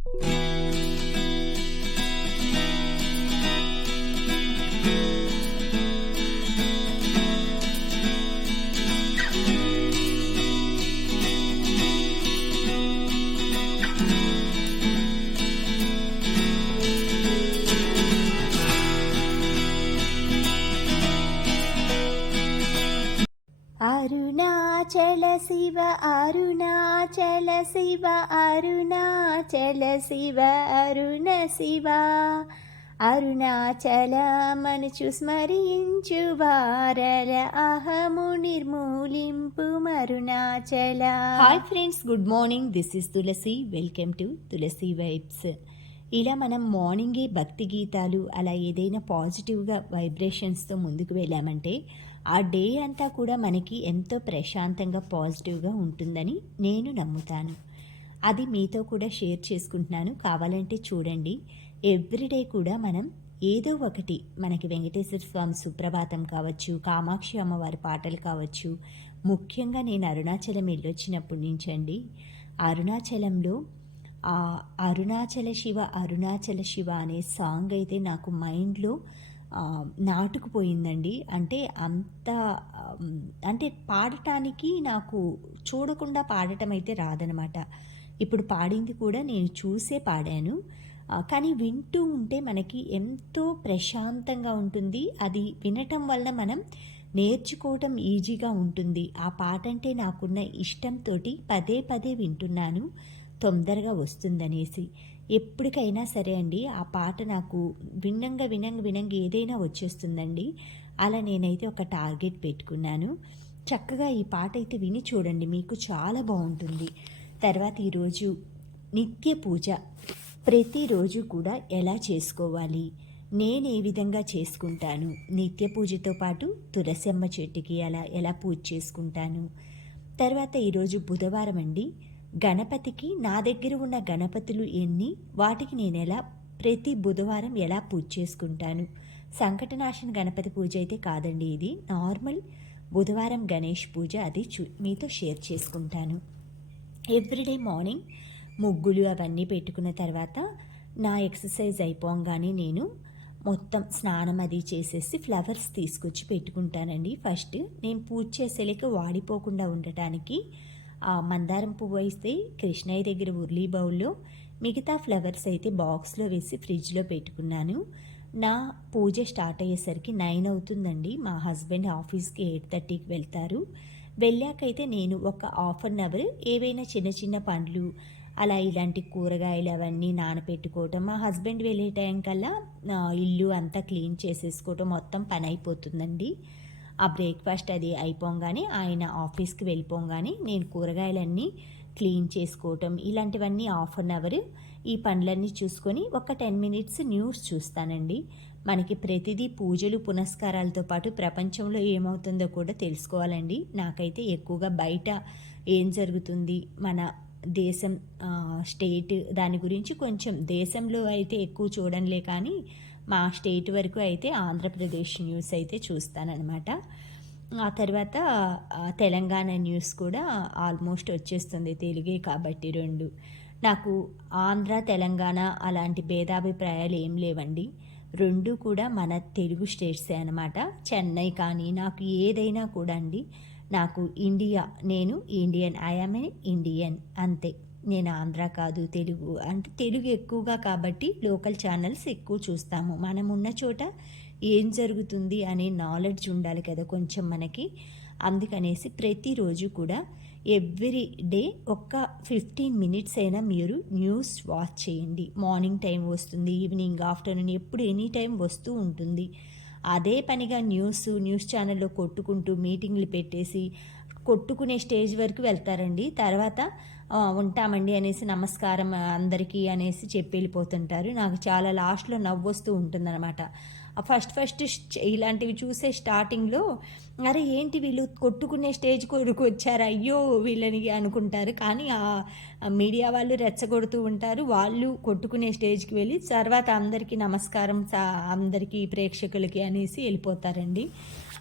అరుణాచల శివ అరుణాచల శివ అరుణాచల శివ అరుణ శివ అరుణాచల మనుచు స్మరించు వారల అహము నిర్మూలింపు మరుణాచల. Hi friends, good morning. This is Tulasi. Welcome to Tulasi vibes. ఇలా మనం మార్నింగే భక్తి గీతాలు అలా ఏదైనా పాజిటివ్గా వైబ్రేషన్స్తో ముందుకు వెళ్ళామంటే ఆ డే అంతా కూడా మనకి ఎంతో ప్రశాంతంగా పాజిటివ్గా ఉంటుందని నేను నమ్ముతాను. అది మీతో కూడా షేర్ చేసుకుంటున్నాను. కావాలంటే చూడండి. ఎవ్రీడే కూడా మనం ఏదో ఒకటి, మనకి వెంకటేశ్వర స్వామి సుప్రభాతం కావచ్చు, కామాక్షి అమ్మవారి పాటలు కావచ్చు. ముఖ్యంగా నేను అరుణాచలం వెళ్ళొచ్చినప్పటి నుంచి అండి, అరుణాచలంలో అరుణాచల శివ అనే సాంగ్ అయితే నాకు మైండ్లో నాటుకుపోయిందండి. అంటే పాడటానికి నాకు చూడకుండా పాడటం అయితే రాదనమాట. ఇప్పుడు పాడింది కూడా నేను చూసే పాడాను. కానీ వింటూ ఉంటే మనకి ఎంతో ప్రశాంతంగా ఉంటుంది. అది వినటం వల్ల మనం నేర్చుకోవటం ఈజీగా ఉంటుంది. ఆ పాట అంటే నాకున్న ఇష్టంతో పదే పదే వింటున్నాను, తొందరగా వస్తుందనేసి. ఎప్పటికైనా సరే అండి, ఆ పాట నాకు వినంగా ఏదైనా వచ్చేస్తుందండి. అలా నేనైతే ఒక టార్గెట్ పెట్టుకున్నాను. చక్కగా ఈ పాట అయితే విని చూడండి, మీకు చాలా బాగుంటుంది. తర్వాత ఈరోజు నిత్య పూజ ప్రతిరోజు కూడా ఎలా చేసుకోవాలి, నేను ఏ విధంగా చేసుకుంటాను, నిత్య పూజతో పాటు తులసమ్మ చెట్టుకి అలా ఎలా పూజ చేసుకుంటాను. తర్వాత ఈరోజు బుధవారం అండి. గణపతికి నా దగ్గర ఉన్న గణపతులు ఎన్ని, వాటికి నేను ఎలా ప్రతి బుధవారం ఎలా పూజ చేసుకుంటాను. సంకటనాశన గణపతి పూజ అయితే కాదండి, ఇది నార్మల్ బుధవారం గణేష్ పూజ. అది మీతో షేర్ చేసుకుంటాను. ఎవ్రీడే మార్నింగ్ ముగ్గులు అవన్నీ పెట్టుకున్న తర్వాత నా ఎక్సర్సైజ్ అయిపోగానే నేను మొత్తం స్నానం అది చేసేసి ఫ్లవర్స్ తీసుకొచ్చి పెట్టుకుంటానండి. ఫస్ట్ నేను పూజ చేసేలేక వాడిపోకుండా ఉండటానికి మందారం పువ్వు అయితే కృష్ణయ్య దగ్గర ఉర్లీ బౌల్లో, మిగతా ఫ్లవర్స్ అయితే బాక్స్లో వేసి ఫ్రిడ్జ్లో పెట్టుకున్నాను. నా పూజ స్టార్ట్ అయ్యేసరికి 9 అవుతుందండి. మా హస్బెండ్ ఆఫీస్కి 8:30కి వెళ్తారు. వెళ్ళాకైతే నేను ఒక హాఫ్ అన్ అవర్ ఏవైనా చిన్న చిన్న పండ్లు అలా ఇలాంటి కూరగాయలు అవన్నీ నానపెట్టుకోవటం, మా హస్బెండ్ వెళ్ళే టైం కల్లా ఇల్లు అంతా క్లీన్ చేసేసుకోవటం, మొత్తం పని అయిపోతుందండి. ఆ బ్రేక్ఫాస్ట్ అది అయిపోగానే, ఆయన ఆఫీస్కి వెళ్ళిపోగానే నేను కూరగాయలన్నీ క్లీన్ చేసుకోవటం, ఇలాంటివన్నీ హాఫ్ అన్ అవర్ ఈ పనులన్నీ చూసుకొని ఒక 10 మినిట్స్ న్యూస్ చూస్తానండి. మనకి ప్రతిదీ పూజలు పునస్కారాలతో పాటు ప్రపంచంలో ఏమవుతుందో కూడా తెలుసుకోవాలండి. నాకైతే ఎక్కువగా బయట ఏం జరుగుతుంది, మన దేశం స్టేట్ దాని గురించి కొంచెం, దేశంలో అయితే ఎక్కువ చూడనులే కానీ మా స్టేట్ వరకు అయితే ఆంధ్రప్రదేశ్ న్యూస్ అయితే చూస్తానన్నమాట. ఆ తర్వాత తెలంగాణ న్యూస్ కూడా ఆల్మోస్ట్ వచ్చేస్తుంది, తెలుగే కాబట్టి రెండు. నాకు ఆంధ్ర తెలంగాణ అలాంటి భేదాభిప్రాయాలు ఏం లేవండి. రెండు కూడా మన తెలుగు స్టేట్సే అనమాట. చెన్నై కానీ నాకు ఏదైనా కూడా అండి, నాకు ఇండియా, నేను ఇండియన్, ఐఎమ్ ఏ ఇండియన్ అంతే. నేను ఆంధ్ర కాదు, తెలుగు అంటే తెలుగు ఎక్కువగా కాబట్టి లోకల్ ఛానల్స్ ఎక్కువ చూస్తాము. మనం ఉన్న చోట ఏం జరుగుతుంది అనే నాలెడ్జ్ ఉండాలి కదా కొంచెం మనకి. అందుకనేసి ప్రతిరోజు కూడా ఎవ్రీ డే ఒక్క 15 మినిట్స్ అయినా మీరు న్యూస్ వాచ్ చేయండి. మార్నింగ్ టైం వస్తుంది, ఈవినింగ్, ఆఫ్టర్నూన్, ఎప్పుడు ఎనీ టైం వస్తూ ఉంటుంది. అదే పనిగా న్యూస్ ఛానల్లో కొట్టుకుంటూ మీటింగ్లు పెట్టేసి కొట్టుకునే స్టేజ్ వరకు వెళ్తారండి. తర్వాత ఉంటామండి అనేసి నమస్కారం అందరికీ అనేసి చెప్పి వెళ్ళిపోతుంటారు. నాకు చాలా లాస్ట్లో నవ్వు వస్తూ ఉంటుందన్నమాట. ఫస్ట్ ఇలాంటివి చూసే స్టార్టింగ్లో అరే ఏంటి వీళ్ళు కొట్టుకునే స్టేజ్ కొరకు వచ్చారు, అయ్యో వీళ్ళని అనుకుంటారు. కానీ ఆ మీడియా వాళ్ళు రెచ్చగొడుతూ ఉంటారు, వాళ్ళు కొట్టుకునే స్టేజ్కి వెళ్ళి తర్వాత అందరికీ నమస్కారం అందరికీ ప్రేక్షకులకి అనేసి వెళ్ళిపోతారండి.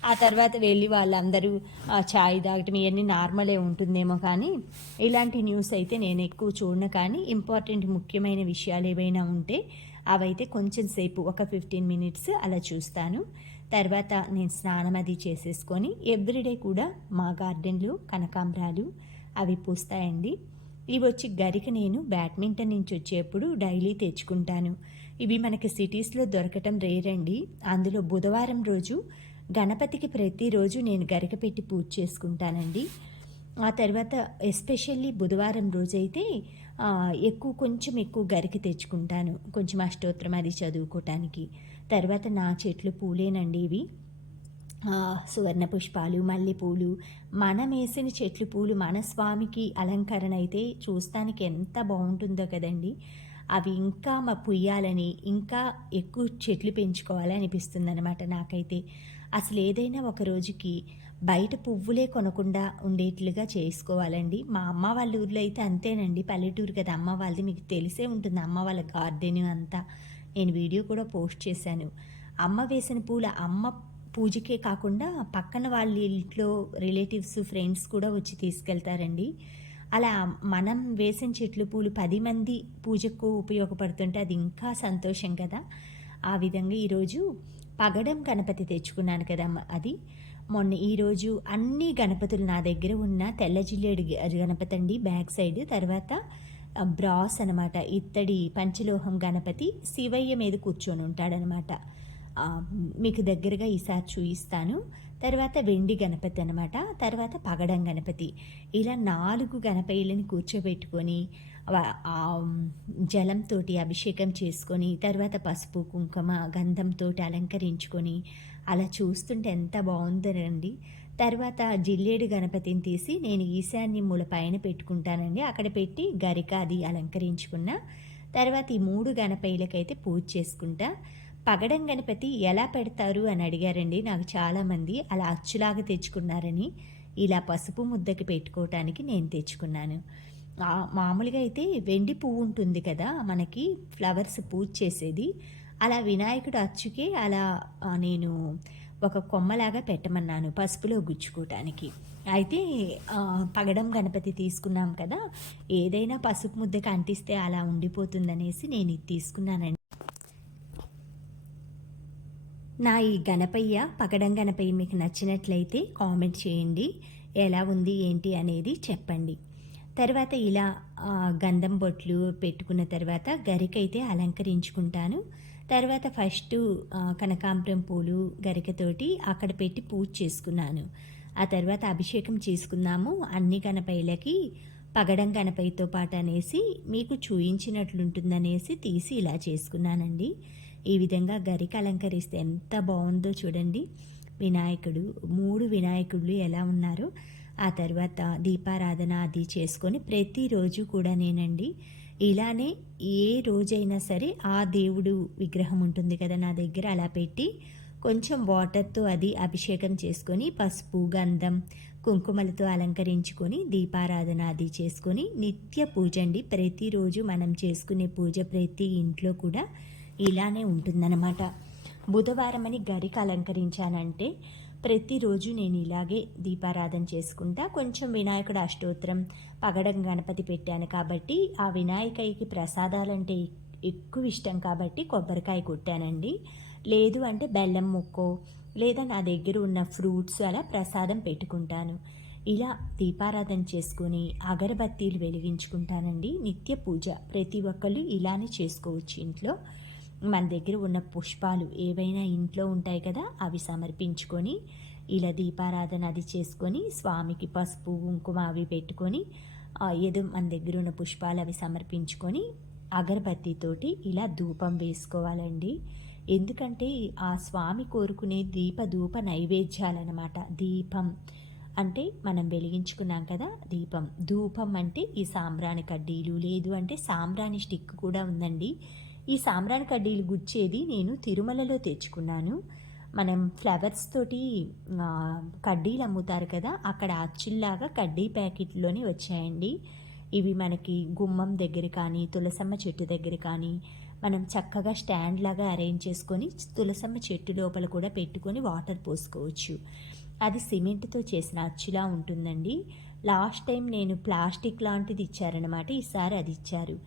ఆ తర్వాత వెళ్ళి వాళ్ళందరూ చాయ్ తాగటం ఇవన్నీ నార్మలే ఉంటుందేమో కానీ ఇలాంటి న్యూస్ అయితే నేను ఎక్కువ చూడను. కానీ ఇంపార్టెంట్ ముఖ్యమైన విషయాలు ఏవైనా ఉంటే అవైతే కొంచెం సేపు ఒక 15 మినిట్స్ అలా చూస్తాను. తర్వాత నేను స్నానం అది చేసేసుకొని ఎవ్రీడే కూడా మా గార్డెన్లో కనకాంబరాలు అవి పూస్తాయండి. ఇవి వచ్చి గరిక నేను బ్యాడ్మింటన్ నుంచి వచ్చేప్పుడు డైలీ తెచ్చుకుంటాను. ఇవి మనకి సిటీస్లో దొరకటం రేర్ అండి. అందులో బుధవారం రోజు గణపతికి ప్రతిరోజు నేను గరిక పెట్టి పూజ చేసుకుంటానండి. ఆ తర్వాత ఎస్పెషల్లీ బుధవారం రోజైతే కొంచెం ఎక్కువ గరిక తెచ్చుకుంటాను, కొంచెం అష్టోత్తరం అది చదువుకోవటానికి. తర్వాత నా చెట్లు పూలేనండి ఇవి. సువర్ణ పుష్పాలు, మల్లెపూలు, మనం వేసిన చెట్లు పూలు మన స్వామికి అలంకరణ అయితే చూస్తానికి ఎంత బాగుంటుందో కదండి. అవి ఇంకా పుయ్యాలని, ఇంకా ఎక్కువ చెట్లు పెంచుకోవాలని అనిపిస్తుంది అనమాట నాకైతే. అసలు ఏదైనా ఒక రోజుకి బయట పువ్వులే కొనకుండా ఉండేట్లుగా చేసుకోవాలండి. మా అమ్మ వాళ్ళ ఊర్లో అయితే అంతేనండి, పల్లెటూరు కదా అమ్మ వాళ్ళది, మీకు తెలిసే ఉంటుంది అమ్మ వాళ్ళ గార్డెన్ అంతా. నేను వీడియో కూడా పోస్ట్ చేశాను. అమ్మ వేసిన పూల అమ్మ పూజకే కాకుండా పక్కన వాళ్ళ ఇంట్లో రిలేటివ్స్, ఫ్రెండ్స్ కూడా వచ్చి తీసుకెళ్తారండి. అలా మనం వేసిన చెట్లు పూలు 10 మంది పూజకు ఉపయోగపడుతుంటే అది ఇంకా సంతోషం కదా. ఆ విధంగా ఈరోజు పగడం గణపతి తెచ్చుకున్నాను కదా, అది మొన్న ఈరోజు అన్ని గణపతులు నా దగ్గర ఉన్న తెల్ల జిల్లేడు గణపతి అండి బ్యాక్ సైడ్. తర్వాత బ్రాస్ అనమాట, ఇత్తడి పంచలోహం గణపతి శివయ్య మీద కూర్చొని ఉంటాడనమాట. మీకు దగ్గరగా ఈసారి చూపిస్తాను. తర్వాత వెండి గణపతి అనమాట, తర్వాత పగడం గణపతి. ఇలా 4 గణపయ్యలని కూర్చోబెట్టుకొని జలంతో అభిషేకం చేసుకొని, తర్వాత పసుపు కుంకుమ గంధంతో అలంకరించుకొని అలా చూస్తుంటే ఎంత బాగుందోనండి. తర్వాత జిల్లేడు గణపతిని తీసి నేను ఈశాన్య మూల పైన పెట్టుకుంటానండి. అక్కడ పెట్టి గరిక అది అలంకరించుకున్న తర్వాత ఈ 3 గణపయ్యలకైతే పూజ చేసుకుంటా. పగడం గణపతి ఎలా పెడతారు అని అడిగారండి నాకు చాలామంది. అలా అచ్చులాగా తెచ్చుకున్నారని ఇలా పసుపు ముద్దకి పెట్టుకోవటానికి నేను తెచ్చుకున్నాను. మామూలుగా అయితే వెండి పువ్వు ఉంటుంది కదా మనకి ఫ్లవర్స్ పూజ చేసేది, అలా వినాయకుడు అచ్చుకే అలా నేను ఒక కొమ్మలాగా పెట్టమన్నాను పసుపులో గుచ్చుకోవటానికి. అయితే పగడం గణపతి తీసుకున్నాం కదా, ఏదైనా పసుపు ముద్దకి అంటిస్తే అలా ఉండిపోతుందనేసి నేను ఇది తీసుకున్నానండి. నా ఈ గణపయ్య పగడం గణపయ్య మీకు నచ్చినట్లయితే కామెంట్ చేయండి, ఎలా ఉంది ఏంటి అనేది చెప్పండి. తర్వాత ఇలా గంధం బొట్లు పెట్టుకున్న తర్వాత గరికైతే అలంకరించుకుంటాను. తర్వాత ఫస్ట్ కనకాంబరం పూలు గరికతోటి అక్కడ పెట్టి పూజ చేసుకున్నాను. ఆ తర్వాత అభిషేకం చేసుకున్నాము అన్ని గణపయ్యలకి పగడం గణపయ్యతో పాటు అనేసి మీకు చూయించినట్లుంటుందనేసి తీసి ఇలా చేసుకున్నానండి. ఈ విధంగా గరిక అలంకరిస్తే ఎంత బాగుందో చూడండి. వినాయకుడు 3 వినాయకుళ్ళు ఎలా ఉన్నారో. ఆ తర్వాత దీపారాధన అది చేసుకొని ప్రతిరోజు కూడా నేనండి ఇలానే ఏ రోజైనా సరే ఆ దేవుడు విగ్రహం ఉంటుంది కదా నా దగ్గర, అలా పెట్టి కొంచెం వాటర్తో అది అభిషేకం చేసుకొని పసుపు గంధం కుంకుమలతో అలంకరించుకొని దీపారాధన అది చేసుకొని నిత్య పూజ అండి. ప్రతిరోజు మనం చేసుకునే పూజ ప్రతి ఇంట్లో కూడా ఇలానే ఉంటుందన్నమాట. బుధవారం అని గరిక అలంకరించానంటే ప్రతిరోజు నేను ఇలాగే దీపారాధన చేసుకుంటా. కొంచెం వినాయకుడు అష్టోత్తరం పగడం గణపతి పెట్టాను కాబట్టి ఆ వినాయకయ్యకి ప్రసాదాలంటే ఎక్కువ ఇష్టం కాబట్టి కొబ్బరికాయ కొట్టానండి. లేదు అంటే బెల్లం ముక్కో లేదా నా దగ్గర ఉన్న ఫ్రూట్స్ అలా ప్రసాదం పెట్టుకుంటాను. ఇలా దీపారాధన చేసుకొని అగరబత్తీలు వెలిగించుకుంటానండి. నిత్య పూజ ప్రతి ఒక్కళ్ళు ఇలానే చేసుకోవచ్చు ఇంట్లో. మన దగ్గర ఉన్న పుష్పాలు ఏవైనా ఇంట్లో ఉంటాయి కదా, అవి సమర్పించుకొని ఇలా దీపారాధన అది చేసుకొని స్వామికి పసుపు కుంకుమ అవి పెట్టుకొని ఏదో మన దగ్గర ఉన్న పుష్పాలు అవి సమర్పించుకొని అగరబత్తితోటి ఇలా ధూపం వేసుకోవాలండి. ఎందుకంటే ఆ స్వామి కోరుకునే ధూప నైవేద్యాలన్నమాట. దీపం అంటే మనం వెలిగించుకున్నాం కదా దీపం, ధూపం అంటే ఈ సాంబ్రాణి కడ్డీలు, లేదు అంటే సాంబ్రాణి స్టిక్ కూడా ఉందండి. ఈ సాంబ్రాణి కడ్డీలు గుచ్చేది నేను తిరుమలలో తెచ్చుకున్నాను. మనం ఫ్లవర్స్ తోటి కడ్డీలు అమ్ముతారు కదా, అక్కడ అచ్చుల్లాగా కడ్డీ ప్యాకెట్లోనే వచ్చాయండి. ఇవి మనకి గుమ్మం దగ్గర కానీ తులసమ్మ చెట్టు దగ్గర కానీ మనం చక్కగా స్టాండ్ లాగా అరేంజ్ చేసుకొని తులసమ్మ చెట్టు లోపల కూడా పెట్టుకొని వాటర్ పోసుకోవచ్చు. అది సిమెంట్తో చేసిన అచ్చులా ఉంటుందండి. లాస్ట్ టైం నేను ప్లాస్టిక్ లాంటిది ఇచ్చారనమాట, ఈసారి అది ఇచ్చారు.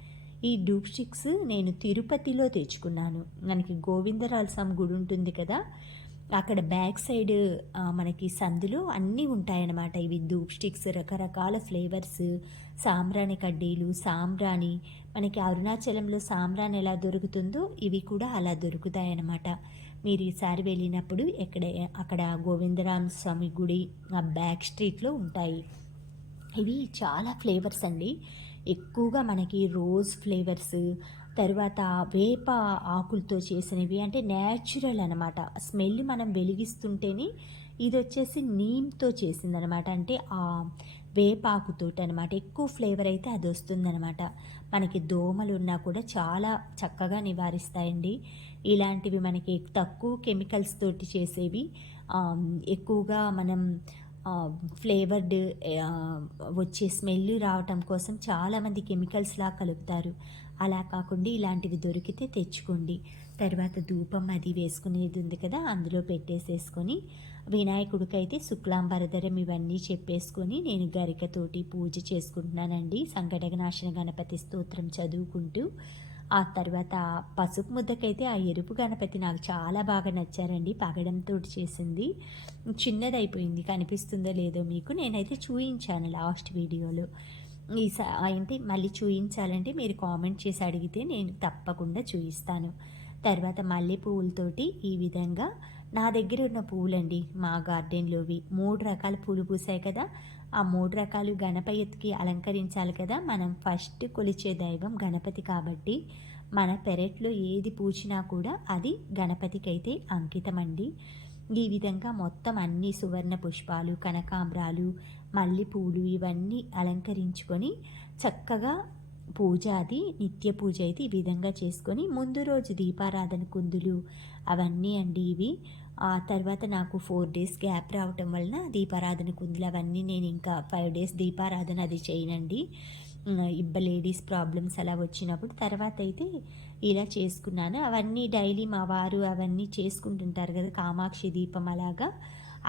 ఈ డూప్ స్టిక్స్ నేను తిరుపతిలో తెచ్చుకున్నాను. మనకి గోవిందరాల స్వామి గుడి ఉంటుంది కదా, అక్కడ బ్యాక్ సైడ్ మనకి సందులో అన్నీ ఉంటాయన్నమాట. ఇవి ధూప్ స్టిక్స్, రకరకాల ఫ్లేవర్స్, సాంబ్రాణి కడ్డీలు, సాంబ్రాణి, మనకి అరుణాచలంలో సాంబ్రాణి ఎలా దొరుకుతుందో ఇవి కూడా అలా దొరుకుతాయన్నమాట. మీరు ఈసారి వెళ్ళినప్పుడు అక్కడ గోవిందరామ స్వామి గుడి ఆ బ్యాక్ స్ట్రీట్లో ఉంటాయి. ఇవి చాలా ఫ్లేవర్స్ అండి. ఎక్కువగా మనకి రోజ్ ఫ్లేవర్స్, తర్వాత వేప ఆకులతో చేసినవి, అంటే న్యాచురల్ అనమాట. స్మెల్ మనం వెలిగిస్తుంటేనే ఇది వచ్చేసి నీమ్తో చేసిందనమాట, అంటే ఆ వేపాకుతోటి అనమాట. ఎక్కువ ఫ్లేవర్ అయితే అది వస్తుందనమాట. మనకి దోమలు ఉన్నా కూడా చాలా చక్కగా నివారిస్తాయండి. ఇలాంటివి మనకి తక్కువ కెమికల్స్ తోటి చేసేవి, ఎక్కువగా మనం ఫ్లేవర్డ్ వచ్చే స్మెల్ రావటం కోసం చాలామంది కెమికల్స్లా కలుపుతారు. అలా కాకుండా ఇలాంటివి దొరికితే తెచ్చుకోండి. తర్వాత ధూపం అది వేసుకునేది ఉంది కదా, అందులో పెట్టేసేసుకొని వినాయకుడికైతే శుక్లాంబరధరం ఇవన్నీ చెప్పేసుకొని నేను గరికతోటి పూజ చేసుకుంటున్నానండి. సంకటనాశన గణపతి స్తోత్రం చదువుకుంటూ. ఆ తర్వాత పసుపు ముద్దకైతే ఆ ఎరుపు గణపతి నాకు చాలా బాగా నచ్చారండి. పగడంతో చేసింది, చిన్నదైపోయింది, కనిపిస్తుందో లేదో మీకు. నేనైతే చూయించాను లాస్ట్ వీడియోలో. ఏంటి మళ్ళీ చూయించాలంటే మీరు కామెంట్ చేసి అడిగితే నేను తప్పకుండా చూయిస్తాను. తర్వాత మల్లె పువ్వులతోటి ఈ విధంగా నా దగ్గర ఉన్న పువ్వులండి, మా గార్డెన్లోవి 3 రకాల పూలు పూసాయి కదా, ఆ 3 రకాలు గణపతికి అలంకరించాలి కదా. మనం ఫస్ట్ కొలిచే దైవం గణపతి కాబట్టి మన పెరట్లో ఏది పూచినా కూడా అది గణపతికి అయితే అంకితం అండి. ఈ విధంగా మొత్తం అన్ని సువర్ణ పుష్పాలు, కనకాంబరాలు, మల్లెపూలు ఇవన్నీ అలంకరించుకొని చక్కగా పూజ, అది నిత్య పూజ అయితే ఈ విధంగా చేసుకొని ముందు రోజు దీపారాధన కుందులు అవన్నీ అండి ఇవి. ఆ తర్వాత నాకు 4 days గ్యాప్ రావటం వలన దీపారాధన కుందులు అవన్నీ నేను ఇంకా 5 days దీపారాధన అది చేయనండి. లేడీస్ ప్రాబ్లమ్స్ అలా వచ్చినప్పుడు తర్వాత అయితే ఇలా చేసుకున్నాను. అవన్నీ డైలీ మా వారు అవన్నీ చేసుకుంటుంటారు కదా, కామాక్షి దీపం అలాగా.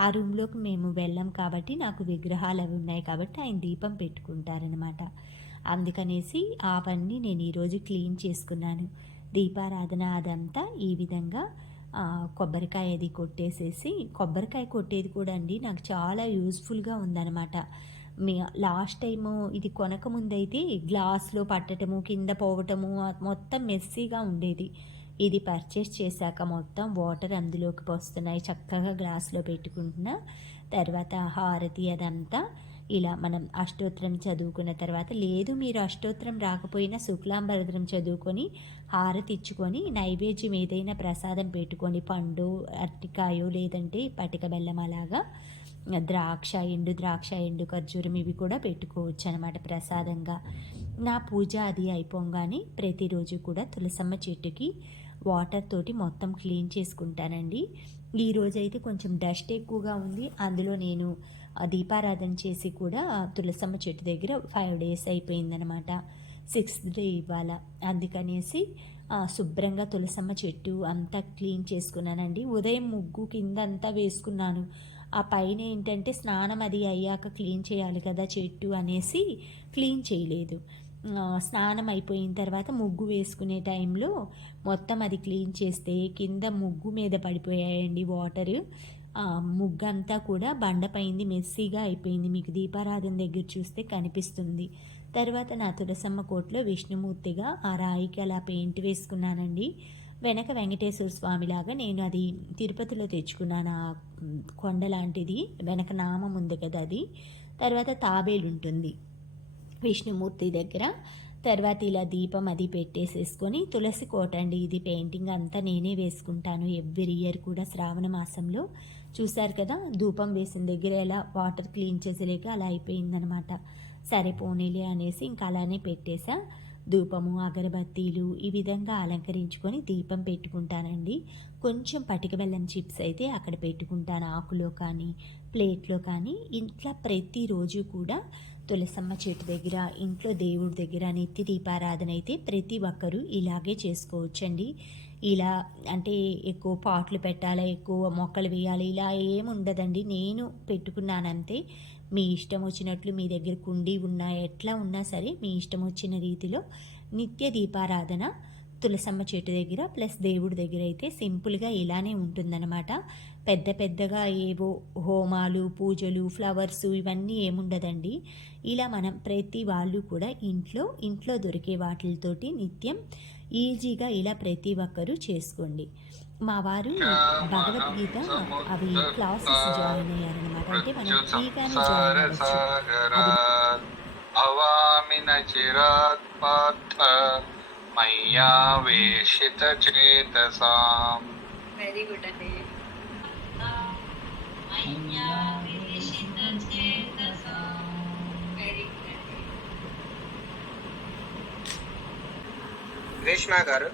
ఆ రూమ్లోకి మేము వెళ్ళాం కాబట్టి నాకు విగ్రహాలు అవి ఉన్నాయి కాబట్టి ఆయన దీపం పెట్టుకుంటారనమాట. అందుకనేసి అవన్నీ నేను ఈరోజు క్లీన్ చేసుకున్నాను. దీపారాధన అదంతా ఈ విధంగా కొబ్బరికాయ అది కొట్టేసేసి, కొబ్బరికాయ కొట్టేది కూడా అండి నాకు చాలా యూస్ఫుల్గా ఉందన్నమాట. లాస్ట్ టైము ఇది కొనక ముందైతే గ్లాస్లో పట్టటము, కింద పోవటము, మొత్తం మెస్సీగా ఉండేది. ఇది పర్చేస్ చేశాక మొత్తం వాటర్ అందులోకి వస్తున్నాయి, చక్కగా గ్లాస్లో పెట్టుకుంటున్నా. తర్వాత హారతి అదంతా ఇలా మనం అష్టోత్తరం చదువుకున్న తర్వాత, లేదు మీరు అష్టోత్తరం రాకపోయినా శుక్లాంబరధరం చదువుకొని హారతి ఇచ్చుకొని నైవేద్యం ఏదైనా ప్రసాదం పెట్టుకొని, పండు అరటికాయో లేదంటే పటిక బెల్లం అలాగా, ద్రాక్ష, ఎండు ద్రాక్ష, ఎండు ఖర్జూరం ఇవి కూడా పెట్టుకోవచ్చు అనమాట ప్రసాదంగా. నా పూజ అది అయిపోగానే ప్రతిరోజు కూడా తులసమ్మ చెట్టుకి వాటర్ తోటి మొత్తం క్లీన్ చేసుకుంటానండి. ఈరోజైతే కొంచెం డస్ట్ ఎక్కువగా ఉంది, అందులో నేను దీపారాధన చేసి కూడా తులసమ్మ చెట్టు దగ్గర 5 days అయిపోయిందనమాట. 6th day ఇవాళ. అందుకనేసి శుభ్రంగా తులసమ్మ చెట్టు అంతా క్లీన్ చేసుకున్నానండి. ఉదయం ముగ్గు కింద అంతా వేసుకున్నాను. ఆ పైన ఏంటంటే స్నానం అది అయ్యాక క్లీన్ చేయాలి కదా చెట్టు అనేసి క్లీన్ చేయలేదు. స్నానం అయిపోయిన తర్వాత ముగ్గు వేసుకునే టైంలో మొత్తం అది క్లీన్ చేస్తే కింద ముగ్గు మీద పడిపోయాయండి వాటరు. ముగ్గు అంతా కూడా బండపైంది, మెస్సీగా అయిపోయింది. మీకు దీపారాధన దగ్గర చూస్తే కనిపిస్తుంది. తర్వాత నా తులసమ్మ కోటలో విష్ణుమూర్తిగా ఆ రాయికి అలా పెయింట్ వేసుకున్నానండి. వెనక వెంకటేశ్వర స్వామిలాగా నేను అది తిరుపతిలో తెచ్చుకున్నాను, ఆ కొండ లాంటిది వెనక నామం ఉంది కదా అది. తర్వాత తాబేలు ఉంటుంది విష్ణుమూర్తి దగ్గర. తర్వాత ఇలా దీపం అది పెట్టేసేసుకొని తులసి కోట అండి, ఇది పెయింటింగ్ అంతా నేనే వేసుకుంటాను ఎవ్రీ ఇయర్ కూడా శ్రావణ మాసంలో. చూశారు కదా ధూపం వేసిన దగ్గర ఎలా వాటర్ క్లీన్ చేసేలేక అలా అయిపోయిందనమాట. సరే పోనీలే అనేసి ఇంకా అలానే పెట్టేసా. ధూపము అగరబత్తీలు ఈ విధంగా అలంకరించుకొని దీపం పెట్టుకుంటానండి. కొంచెం పటిక బెల్లం చిప్స్ అయితే అక్కడ పెట్టుకుంటాను, ఆకులో కానీ ప్లేట్లో కానీ. ఇంట్లో ప్రతిరోజు కూడా తులసమ్మ చెట్టు దగ్గర, ఇంట్లో దేవుడి దగ్గర నిత్య దీపారాధన అయితే ప్రతి ఒక్కరూ ఇలాగే చేసుకోవచ్చండి. ఇలా అంటే ఎక్కువ పాట్లు పెట్టాలి, ఎక్కువ మొక్కలు వేయాలి, ఇలా ఏముండదండి. నేను పెట్టుకున్నానంతే. మీ ఇష్టం వచ్చినట్లు మీ దగ్గర కుండీ ఉన్నా ఎట్లా ఉన్నా సరే మీ ఇష్టం వచ్చిన రీతిలో నిత్య దీపారాధన తులసమ్మ చెట్టు దగ్గర ప్లస్ దేవుడి దగ్గర అయితే సింపుల్గా ఇలానే ఉంటుందన్నమాట. పెద్ద పెద్దగా ఏవో హోమాలు పూజలు ఫ్లవర్స్ ఇవన్నీ ఏముండదండి. ఇలా మనం ప్రతి వాళ్ళు కూడా ఇంట్లో దొరికే వాటితోటి నిత్యం ఈజీగా ఇలా ప్రతి ఒక్కరూ చేసుకోండి. మా వారు భగవద్గీత అవి క్లాసెస్ జాయిన్ అయ్యారనమాట. అంటే మనం ఫ్రీగానే జాయిన్ అవ్వచ్చు. అది భవామిన చిరాత్ పార్థ మయ్యా వేషిత చేతసాం. వెరీ గుడ్ అండి. వెరీ గుడ్ అండి. గ్రీష్మ గారు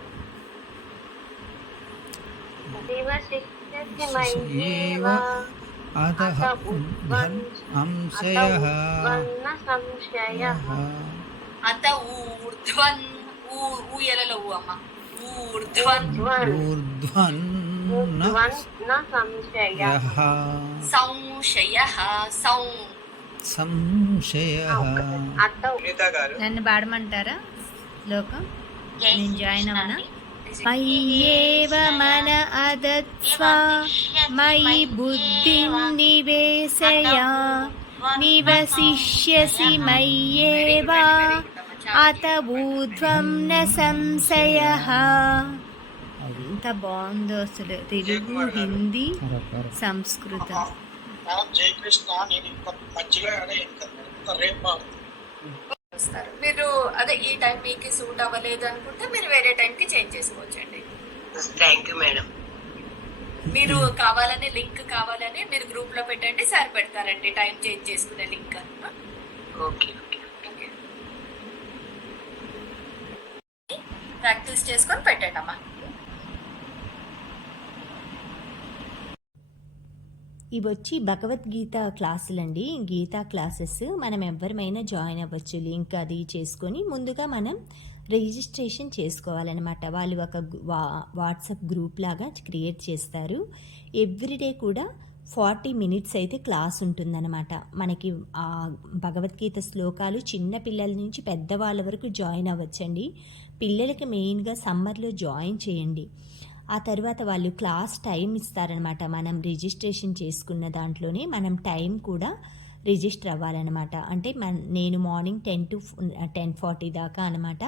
ఏవ అతః అంశయః అత ఊర్ధ్వన్ ఊయలలో అమ్మ ఊర్ధ్వన్ ఊర్ధ్వన్ సంశయః సంశయః. సునీత గారు నన్ను పాడమంటారా శ్లోకం? నేను జాయిన్ అవునా? మయ్యేవ మన అదత్స్వ మయి బుద్ధిం నివేశయ నివసిష్యసి మయ్యేవ అత ఊర్ధ్వం న సంశయః. ఎంత బాగుందో అసలు, తెలుగు హిందీ సంస్కృతం. జయకృష్ణ నేను ఇంకా మధ్యలో రేపు వస్తారు. మీరు అదే ఈ టైం మీకు సూట్ అవ్వలేదు అనుకుంటే మీరు వేరే టైంకి చేంజ్ చేసుకోవచ్చండి. Thank you madam. మీరు కావాలని లింక్ కావాలని మీరు గ్రూప్ లో పెట్టండి, సార్ పెడతారండి టైం చేంజ్ చేసుకునే లింక్. ఓకే ప్రాక్టీస్ చేసుకొని పెట్టండి అమ్మా. ఇవి వచ్చి భగవద్గీత క్లాసులండి, గీతా క్లాసెస్. మనం ఎవరిమైనా జాయిన్ అవ్వచ్చు. లింక్ అది చేసుకొని ముందుగా మనం రిజిస్ట్రేషన్ చేసుకోవాలన్నమాట. వాళ్ళు ఒక వాట్సాప్ గ్రూప్ లాగా క్రియేట్ చేస్తారు. ఎవ్రీడే కూడా 40 minutes అయితే క్లాస్ ఉంటుందన్నమాట. మనకి ఆ భగవద్గీత శ్లోకాలు చిన్న పిల్లల నుంచి పెద్దవాళ్ళ వరకు జాయిన్ అవ్వచ్చండి. పిల్లలకి మెయిన్గా సమ్మర్లో జాయిన్ చేయండి. ఆ తర్వాత వాళ్ళు క్లాస్ టైం ఇస్తారనమాట. మనం రిజిస్ట్రేషన్ చేసుకున్న దాంట్లోనే మనం టైం కూడా రిజిస్టర్ అవ్వాలన్నమాట. అంటే నేను మార్నింగ్ 10 to 10:40 దాకా అనమాట.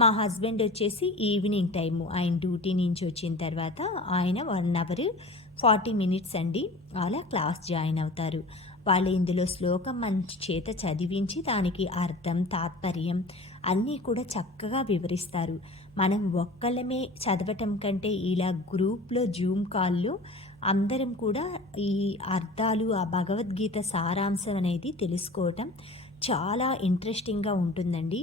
మా హస్బెండ్ వచ్చేసి ఈవినింగ్ టైము, ఆయన డ్యూటీ నుంచి వచ్చిన తర్వాత ఆయన 1 hour 40 minutes అండి అలా క్లాస్ జాయిన్ అవుతారు. వాళ్ళు ఇందులో శ్లోకం మంచి చేత చదివించి దానికి అర్థం తాత్పర్యం అన్నీ కూడా చక్కగా వివరిస్తారు. మనం ఒక్కళ్ళమే చదవటం కంటే ఇలా గ్రూప్లో జూమ్ కాల్లో అందరం కూడా ఈ అర్థాలు ఆ భగవద్గీత సారాంశం అనేది తెలుసుకోవటం చాలా ఇంట్రెస్టింగ్గా ఉంటుందండి.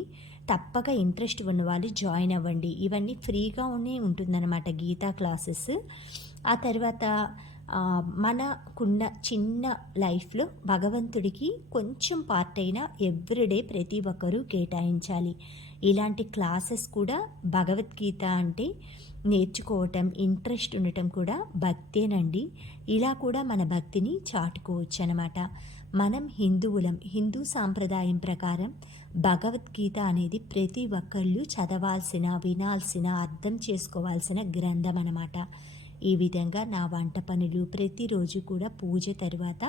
తప్పక ఇంట్రెస్ట్ ఉన్న వాళ్ళు జాయిన్ అవ్వండి. ఇవన్నీ ఫ్రీగానే ఉంటుందన్నమాట గీతా క్లాసెస్. ఆ తర్వాత మనకున్న చిన్న లైఫ్లో భగవంతుడికి కొంచెం పార్ట్ అయినా ఎవ్రీడే ప్రతి ఒక్కరూ కేటాయించాలి. ఇలాంటి క్లాసెస్ కూడా భగవద్గీత అంటే నేర్చుకోవటం ఇంట్రెస్ట్ ఉండటం కూడా భక్తేనండి. ఇలా కూడా మన భక్తిని చాటుకోవచ్చు అన్నమాట. మనం హిందువులం. హిందూ సాంప్రదాయం ప్రకారం భగవద్గీత అనేది ప్రతి ఒక్కళ్ళు చదవాల్సిన వినాల్సిన అర్థం చేసుకోవాల్సిన గ్రంథం అన్నమాట. ఈ విధంగా నా వంట పనులు ప్రతిరోజు కూడా పూజ తర్వాత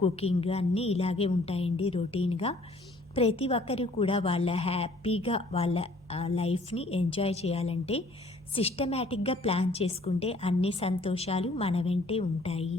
కుకింగ్ అన్నీ ఇలాగే ఉంటాయండి రొటీన్గా. ప్రతి ఒక్కరు కూడా వాళ్ళ హ్యాపీగా వాళ్ళ లైఫ్ని ఎంజాయ్ చేయాలంటే సిస్టమేటిక్గా ప్లాన్ చేసుకుంటే అన్ని సంతోషాలు మన వెంటే ఉంటాయి.